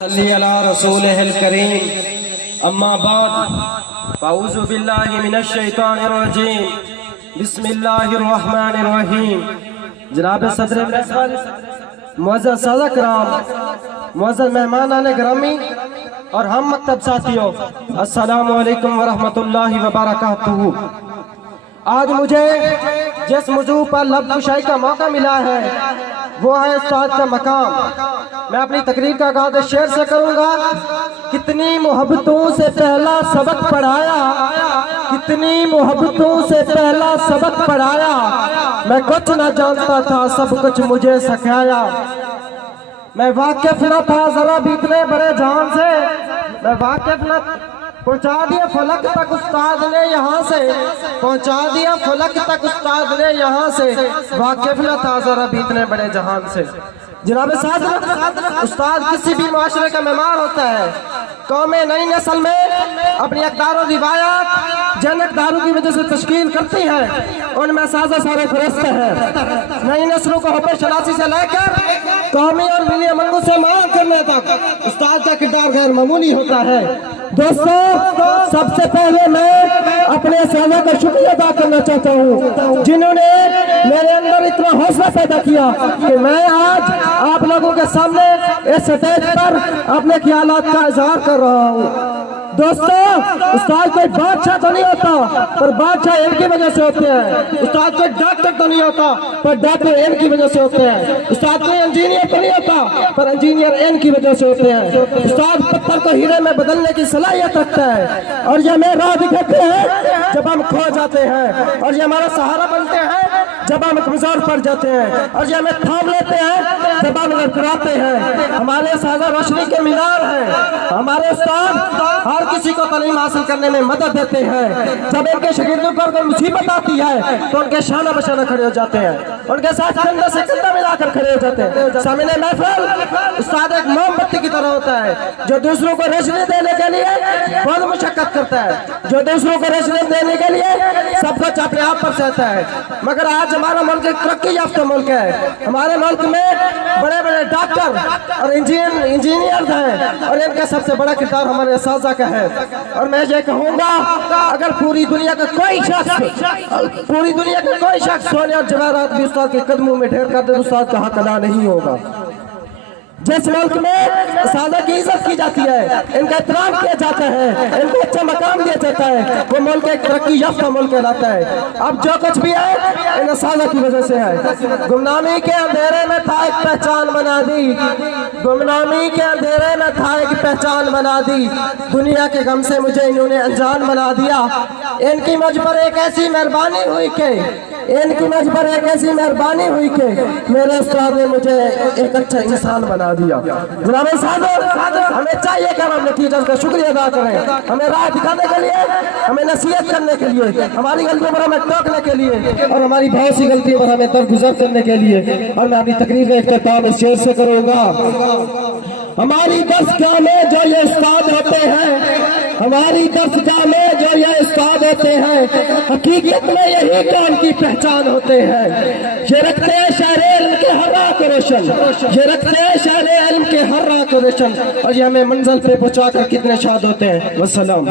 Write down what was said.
صلی علی رسولہ الکریم اما بعد فاعوذ باللہ من الشیطان الرجیم بسم اللہ الرحمن الرحیم۔ جناب صدر محفل، معزز سادہ کرام، معزز مہمانان گرامی اور ہم مکتب ساتھیوں، السلام علیکم ورحمۃ اللہ وبرکاتہ۔ آج مجھے جس موضوع پر لب کشائی کا موقع ملا ہے وہ ہے استاد کا مقام۔ میں اپنی تقریر کا آغاز شعر سے کروں گا۔ کتنی محبتوں سے پہلا سبق پڑھایا، کتنی محبتوں سے پہلا سبق پڑھایا، میں کچھ نہ جانتا تھا سب کچھ مجھے سکھایا۔ میں واقف نہ تھا ذرا بھی اتنے بڑے جہان سے، میں واقف نہ پہنچا دیا فلک تک استاد نے یہاں سے، پہنچا دیا فلک تک استاد نے یہاں سے، واقف نہ تھا ذرا بھی اتنے بڑے جہان سے۔ جناب صادق، استاد کسی بھی معاشرے کا معمار ہوتا ہے۔ قوم نئی نسل میں اپنی اقدار و روایات جن اقداروں کی وجہ سے تشکیل کرتی ہیں، ان میں سازہ سارے فرست ہیں۔ نئی نسلوں کو حب شناسی سے لے کر قومی اور ملی امنگوں سے مانگ کرنے تک استاد کا کردار غیر معمولی ہوتا ہے۔ دوستو، سب سے پہلے میں اپنے اساتذہ کا شکریہ ادا کرنا چاہتا ہوں جنہوں نے میرے اندر اتنا حوصلہ پیدا کیا کہ میں آج آپ لوگوں کے سامنے اس سٹیج پر اپنے خیالات کا اظہار کر رہا ہوں۔ دوستو، استاد کوئی بادشاہ تو نہیں ہوتا پر بادشاہ ان کی وجہ سے ہوتے ہیں۔ استاد کوئی ڈاکٹر تو نہیں ہوتا پر ڈاکٹر ان کی وجہ سے ہوتے ہیں۔ استاد کوئی انجینئر تو نہیں ہوتا پر انجینئر ان کی وجہ سے ہوتے ہیں۔ استاد پتھر کو ہیرے میں بدلنے کی صلاحیت رکھتا ہے، اور یہ ہمیں راہ دکھاتے ہیں جب ہم کھو جاتے ہیں، اور یہ ہمارا سہارا بنتے ہیں جب ہم کمزور پڑ جاتے ہیں، اور یہ ہمیں تھام لیتے ہیں جب ہم لڑکھڑاتے ہیں۔ ہمارے اساتذہ روشنی کے مینار ہیں۔ ہمارے استاد ہر کسی کو تعلیم حاصل کرنے میں مدد دیتے ہیں۔ جب ان کے شاگردوں پر کوئی مصیبت آتی ہے تو ان کے شانہ بشانہ کھڑے ہو جاتے ہیں، ان کے ساتھ کندھے سے کندھا ملا کر کھڑے ہو جاتے ہیں۔ سامعین محفل، استاد ایک موم بتی کی طرح ہوتا ہے جو دوسروں کو روشنی دینے کے لیے بہت مشقت کرتا ہے، جو دوسروں کو روشنی دینے کے لیے سب کچھ اپنے آپ پر سہتا ہے۔ مگر آج ہمارا ملک ایک ترقی یافتہ ملک ہے۔ ہمارے ملک میں بڑے بڑے ڈاکٹر اور انجینئر ہیں، اور ان کا سب سے بڑا کردار ہمارے اساتذہ کا ہے۔ اور میں یہ کہوں گا، اگر پوری دنیا کا کوئی شخص سونے اور جواہرات بھی استاد کے قدموں میں ڈھیر کر دے تو استاد کا حق ادا نہیں ہوگا۔ جس ملک میں اساتذہ کی عزت کی جاتی ہے، ان کا احترام کیا جاتا ہے، ان کو اچھا مقام دیا جاتا ہے، وہ ملک ایک ترقی یافتہ ملک کہلاتا ہے۔ اب جو کچھ بھی ہے ان اساتذہ کی وجہ سے ہے۔ گمنامی کے اندھیرے میں تھا ایک پہچان بنا دی، گمنامی کے اندھیرے میں تھا ایک پہچان بنا دی، دنیا کے غم سے مجھے انہوں نے انجان بنا دیا۔ ان کی مجھ پر ایک ایسی مہربانی ہوئی کہ میرے استاد نے مجھے ایک اچھا انسان بنا دیا۔ جناب صادق، ہمیں چاہیے کہ ہم اپنے ٹیچرز کا شکریہ ادا کریں، ہمیں راہ دکھانے کے لیے، ہمیں نصیحت کرنے کے لیے، ہماری غلطیوں پر ہمیں ٹوکنے کے لیے، اور ہماری بہت سی غلطیوں پر ہمیں درگزر کرنے کے لیے۔ اور میں اپنی تقریر کا اختتام اس شعر سے کروں گا۔ ہماری درسگاہ میں جو یہ استاد ہوتے ہیں، ہماری درسگاہ میں جو یہ استاد ہوتے ہیں، حقیقت میں یہی کام کی پہچان ہوتے ہیں۔ یہ رکھتے ہیں شہر علم کے ہر راہ کو روشن، یہ رکھتے ہیں شہر علم کے ہر راہ کو روشن، اور یہ ہمیں منزل پہ پہنچا کر کتنے شاد ہوتے ہیں۔ والسلام۔